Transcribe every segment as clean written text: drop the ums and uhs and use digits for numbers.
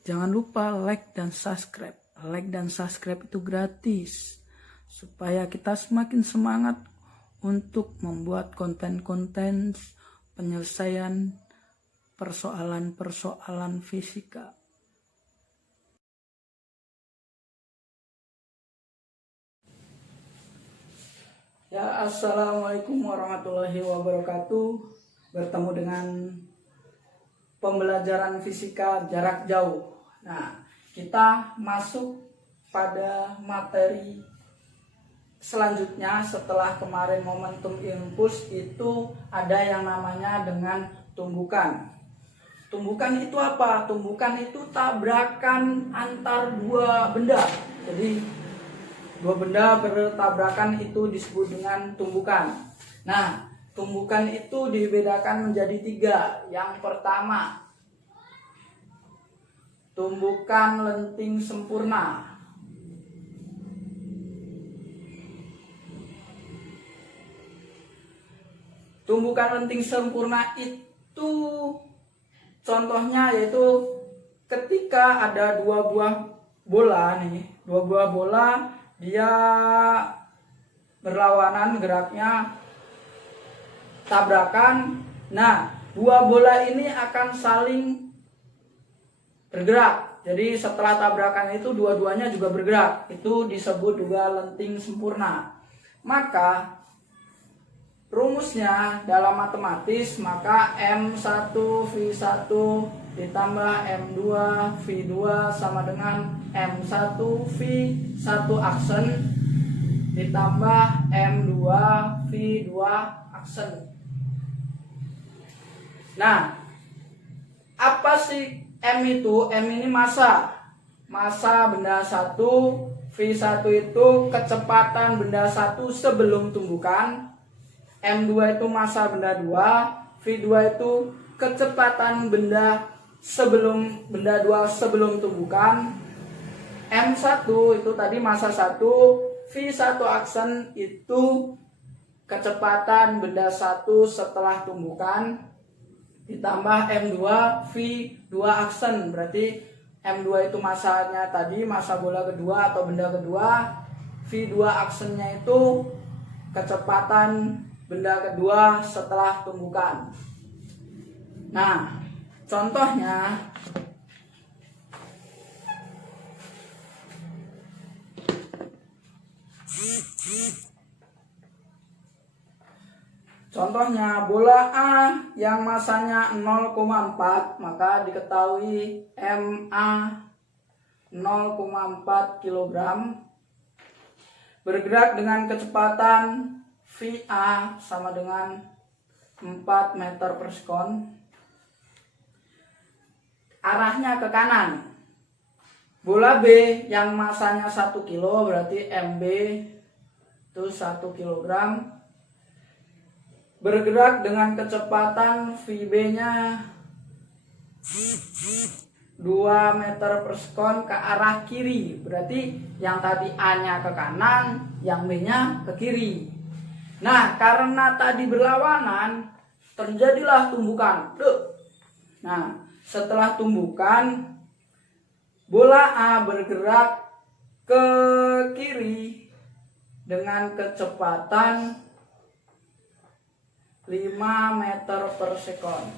Jangan lupa like dan subscribe. Like dan subscribe itu gratis. Supaya kita semakin semangat untuk membuat konten-konten penyelesaian persoalan-persoalan fisika. Ya, assalamualaikum warahmatullahi wabarakatuh. Bertemu dengan pembelajaran fisika jarak jauh. Nah, kita masuk pada materi selanjutnya setelah kemarin momentum impuls itu ada yang namanya dengan tumbukan. Tumbukan itu apa? Tumbukan itu tabrakan antar dua benda. Jadi dua benda bertabrakan itu disebut dengan tumbukan. Nah, tumbukan itu dibedakan menjadi 3. Yang pertama, tumbukan lenting sempurna. Tumbukan lenting sempurna itu contohnya yaitu ketika ada dua buah bola nih, dua buah bola dia berlawanan geraknya, tabrakan. Nah, dua bola ini akan saling bergerak. Jadi setelah tabrakan itu dua-duanya juga bergerak. Itu disebut juga lenting sempurna. Maka rumusnya dalam matematis, maka M1V1 ditambah M2 V2 sama dengan M1 V1 aksen ditambah M2 V2 aksen. Nah, apa sih M itu? M ini massa. Massa benda 1, V1 itu kecepatan benda 1 sebelum tumbukan. M2 itu massa benda 2, V2 itu kecepatan benda sebelum benda 2 sebelum tumbukan. M1 itu tadi massa 1, V1 aksen itu kecepatan benda 1 setelah tumbukan ditambah M2 V2 aksen. Berarti M2 itu massanya tadi, massa bola kedua atau benda kedua. V2 aksennya itu kecepatan benda kedua setelah tumbukan. Nah, contohnya bola A yang masanya 0,4, maka diketahui MA 0,4 kg bergerak dengan kecepatan VA sama dengan 4 meter per sekon. Arahnya ke kanan. Bola B yang masanya 1 kilo, berarti MB itu 1 kilogram, bergerak dengan kecepatan VB-nya 2 meter per sekon ke arah kiri. Berarti yang tadi A-nya ke kanan, yang B-nya ke kiri. Nah, karena tadi berlawanan, terjadilah tumbukan. Nah, setelah tumbukan, bola A bergerak ke kiri dengan kecepatan 5 meter per sekon.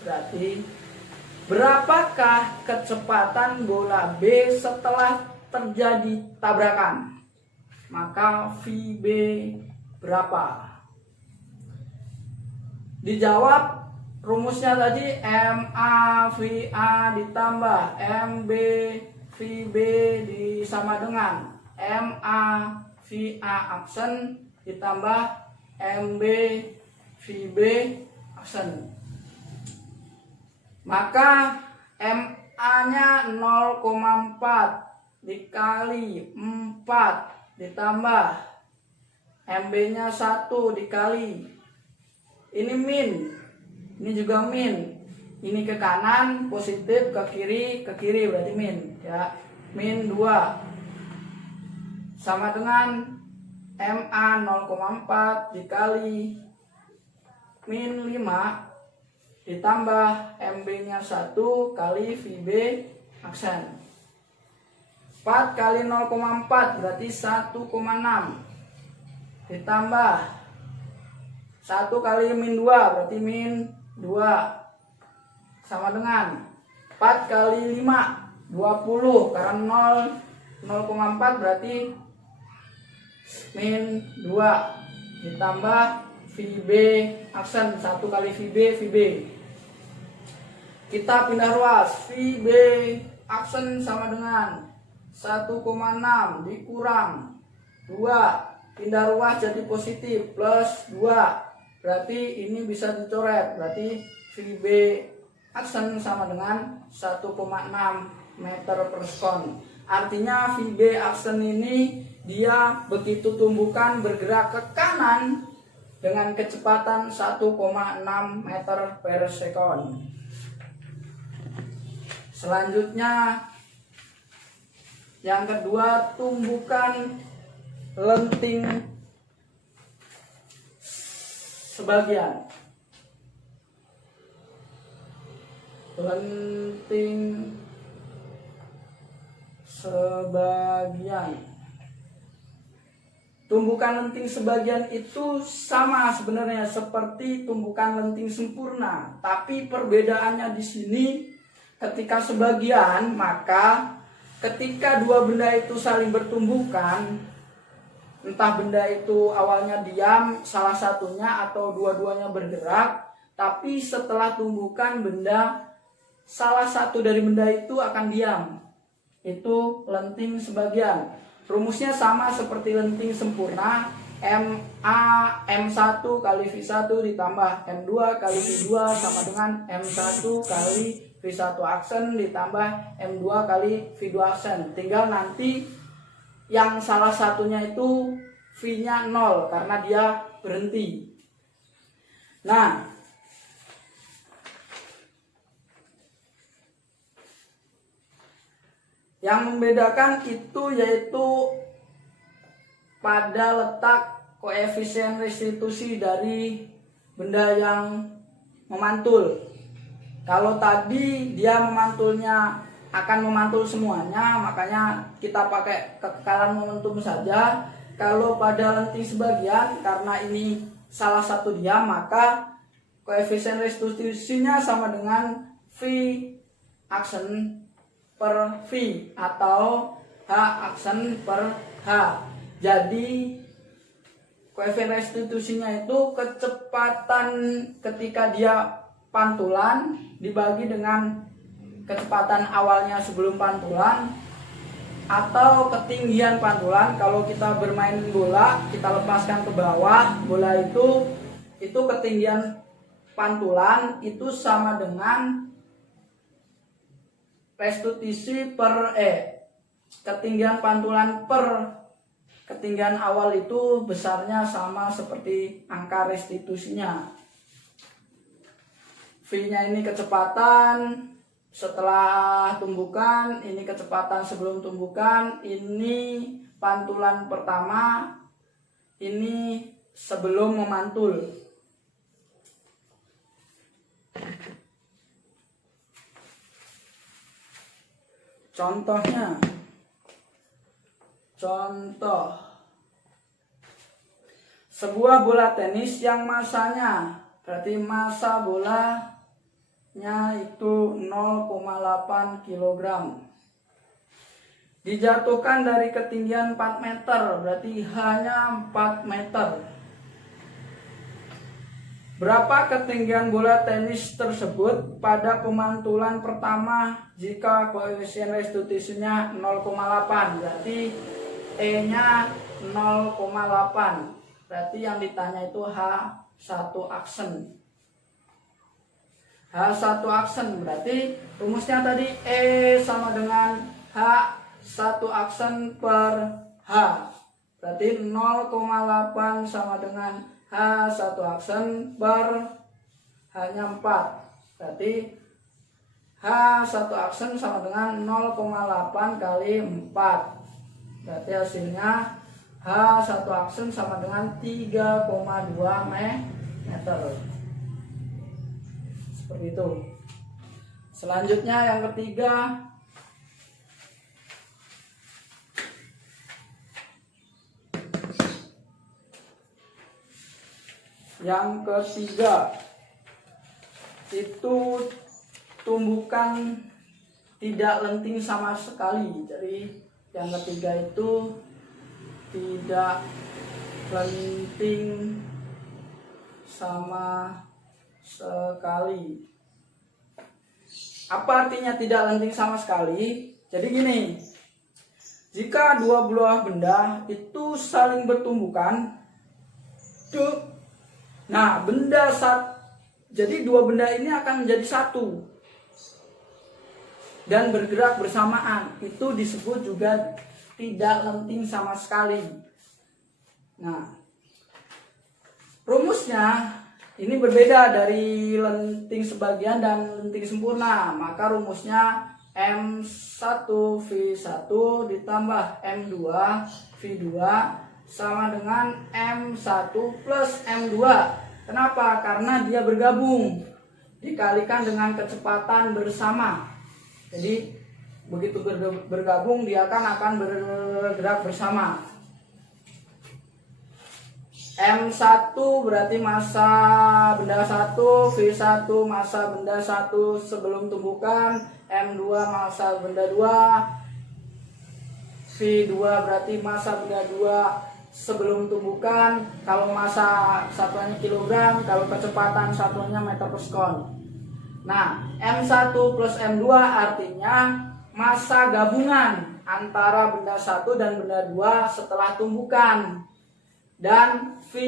Berarti berapakah kecepatan bola B setelah terjadi tabrakan? Maka VB berapa? Dijawab rumusnya tadi MA VA ditambah MB VB sama dengan MA VA aksen ditambah MB VB aksen. Maka MA-nya 0,4 dikali 4 ditambah MB-nya 1 dikali, ini min, ini juga min, ini ke kanan positif, ke kiri berarti min ya, min 2 sama dengan MA 0,4 dikali min 5 ditambah MB-nya 1 kali VB aksen. 4 kali 0,4 berarti 1,6 ditambah 1 kali min 2 berarti min 2 sama dengan 4 kali 5 20 karena 0,4 berarti min 2 ditambah VB aksen 1 kali VB. Kita pindah ruas. VB aksen sama dengan 1,6 dikurang 2, pindah ruas jadi positif plus 2, berarti ini bisa dicoret, berarti VB aksen sama dengan 1,6 meter per sekon. Artinya VB aksen ini dia begitu tumbukan bergerak ke kanan dengan kecepatan 1,6 meter per sekon. Selanjutnya yang kedua, tumbukan lenting sebagian. Lenting sebagian. Tumbukan lenting sebagian itu sama sebenarnya seperti tumbukan lenting sempurna, tapi perbedaannya di sini ketika sebagian, maka ketika dua benda itu saling bertumbukan, entah benda itu awalnya diam salah satunya atau dua-duanya bergerak, tapi setelah tumbukan benda salah satu dari benda itu akan diam. Itu lenting sebagian. Rumusnya sama seperti lenting sempurna, M1 kali V1 ditambah M2 kali V2 sama dengan M1 kali V1 aksen ditambah M2 kali V2 aksen. Tinggal nanti yang salah satunya itu V-nya 0 karena dia berhenti. Nah, yang membedakan itu yaitu pada letak koefisien restitusi dari benda yang memantul. Kalau tadi dia memantulnya akan memantul semuanya, makanya kita pakai kekekalan momentum saja. Kalau pada lenting sebagian, karena ini salah satu dia, maka koefisien restitusinya sama dengan V aksen per V atau H aksen per H. Jadi koefisien restitusinya itu kecepatan ketika dia pantulan dibagi dengan kecepatan awalnya sebelum pantulan atau ketinggian pantulan. Kalau kita bermain bola, kita lepaskan ke bawah, bola itu ketinggian pantulan itu sama dengan restitusi per ketinggian pantulan per ketinggian awal itu besarnya sama seperti angka restitusinya. V-nya ini kecepatan setelah tumbukan, ini kecepatan sebelum tumbukan, ini pantulan pertama, ini sebelum memantul. Contohnya, contoh sebuah bola tenis yang masanya, berarti massa bolanya itu 0,8 kg. Dijatuhkan dari ketinggian 4 meter, berarti hanya 4 meter. Berapa ketinggian bola tenis tersebut pada pemantulan pertama jika koefisien restitusinya 0,8? Berarti E-nya 0,8. Berarti yang ditanya itu H1 aksen. H1 aksen berarti rumusnya tadi E sama dengan H1 aksen per H. Berarti 0,8 sama dengan H1 aksen per H-nya 4. Berarti H1 aksen sama dengan 0,8 kali 4. Berarti hasilnya H1 aksen sama dengan 3,2 meter. seperti itu. Selanjutnya yang ketiga, itu tumbukan tidak lenting sama sekali. Jadi yang ketiga itu tidak lenting sama sekali. Apa artinya tidak lenting sama sekali? Jadi gini, jika dua buah benda itu saling bertumbukan, nah jadi dua benda ini akan menjadi satu dan bergerak bersamaan. Itu disebut juga tidak lenting sama sekali. Nah, rumusnya ini berbeda dari lenting sebagian dan lenting sempurna. Maka rumusnya M1V1 ditambah M2 V2 sama dengan M1 plus M2. Kenapa? Karena dia bergabung dikalikan dengan kecepatan bersama. Jadi begitu bergabung dia akan bergerak bersama. M1 berarti massa benda 1, V1 massa benda 1 sebelum tumbukan, M2 massa benda 2, V2 berarti massa benda 2 sebelum tumbukan. Kalau massa satuannya kilogram, kalau kecepatan satuannya meter per sekon. Nah, M1 plus M2 artinya massa gabungan antara benda 1 dan benda 2 setelah tumbukan. Dan V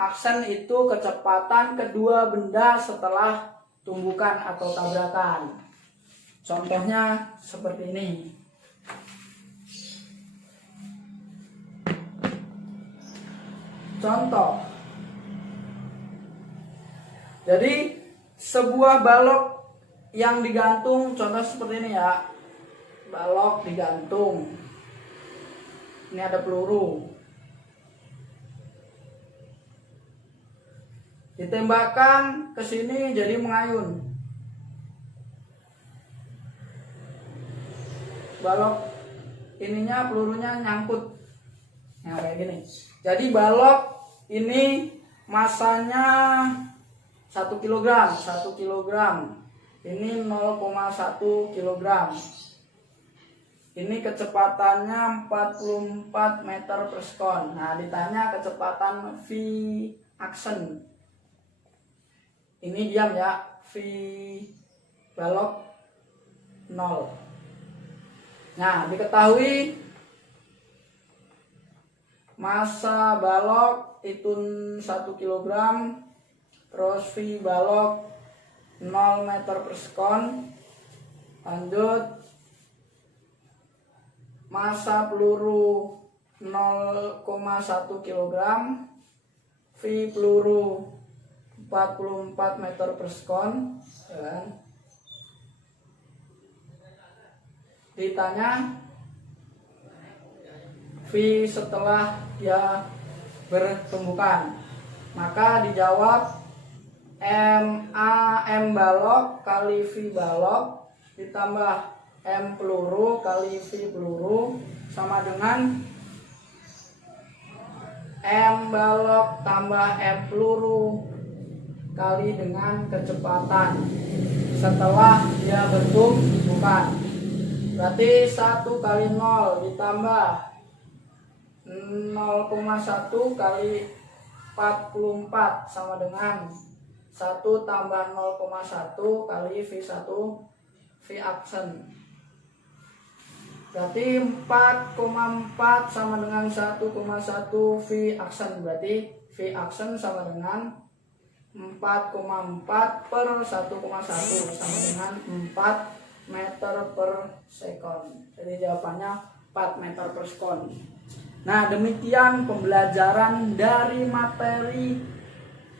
aksen itu kecepatan kedua benda setelah tumbukan atau tabrakan. Contohnya seperti ini. Contoh. Jadi sebuah balok yang digantung, contoh seperti ini ya. Balok digantung. Ini ada peluru. Ditembakkan ke sini jadi mengayun. Balok ininya pelurunya nyangkut. Nah, kayak gini. Jadi balok ini massanya 1 kg. Ini 0,1 kg. Ini kecepatannya 44 meter per sekon. Nah, ditanya kecepatan V aksen. Ini diam ya, V balok 0. Nah, diketahui massa balok itu 1 kg, terus V balok 0 meter per sekon. Lanjut, massa peluru 0,1 kg, V peluru 44 meter per sekon, ya. Ditanya V setelah dia bertumbukan, maka dijawab M balok kali V balok ditambah M peluru kali V peluru sama dengan M balok tambah M peluru kali dengan kecepatan setelah dia bertumbukan. Berarti 1 kali 0 ditambah 0,1 kali 44 sama dengan 1 tambah 0,1 kali V1 V aksen. Berarti 4,4 sama dengan 1,1 V aksen. Berarti V aksen sama dengan 4,4 per 1,1 sama dengan 4 meter per sekon. Jadi jawabannya 4 meter per sekon. Nah, demikian pembelajaran dari materi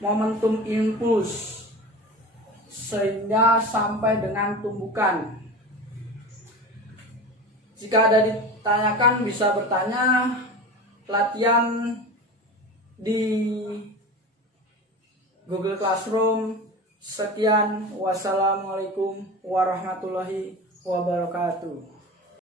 momentum impuls sehingga sampai dengan tumbukan. Jika ada ditanyakan bisa bertanya. Latihan di Google Classroom Sekian, wassalamualaikum warahmatullahi wabarakatuh.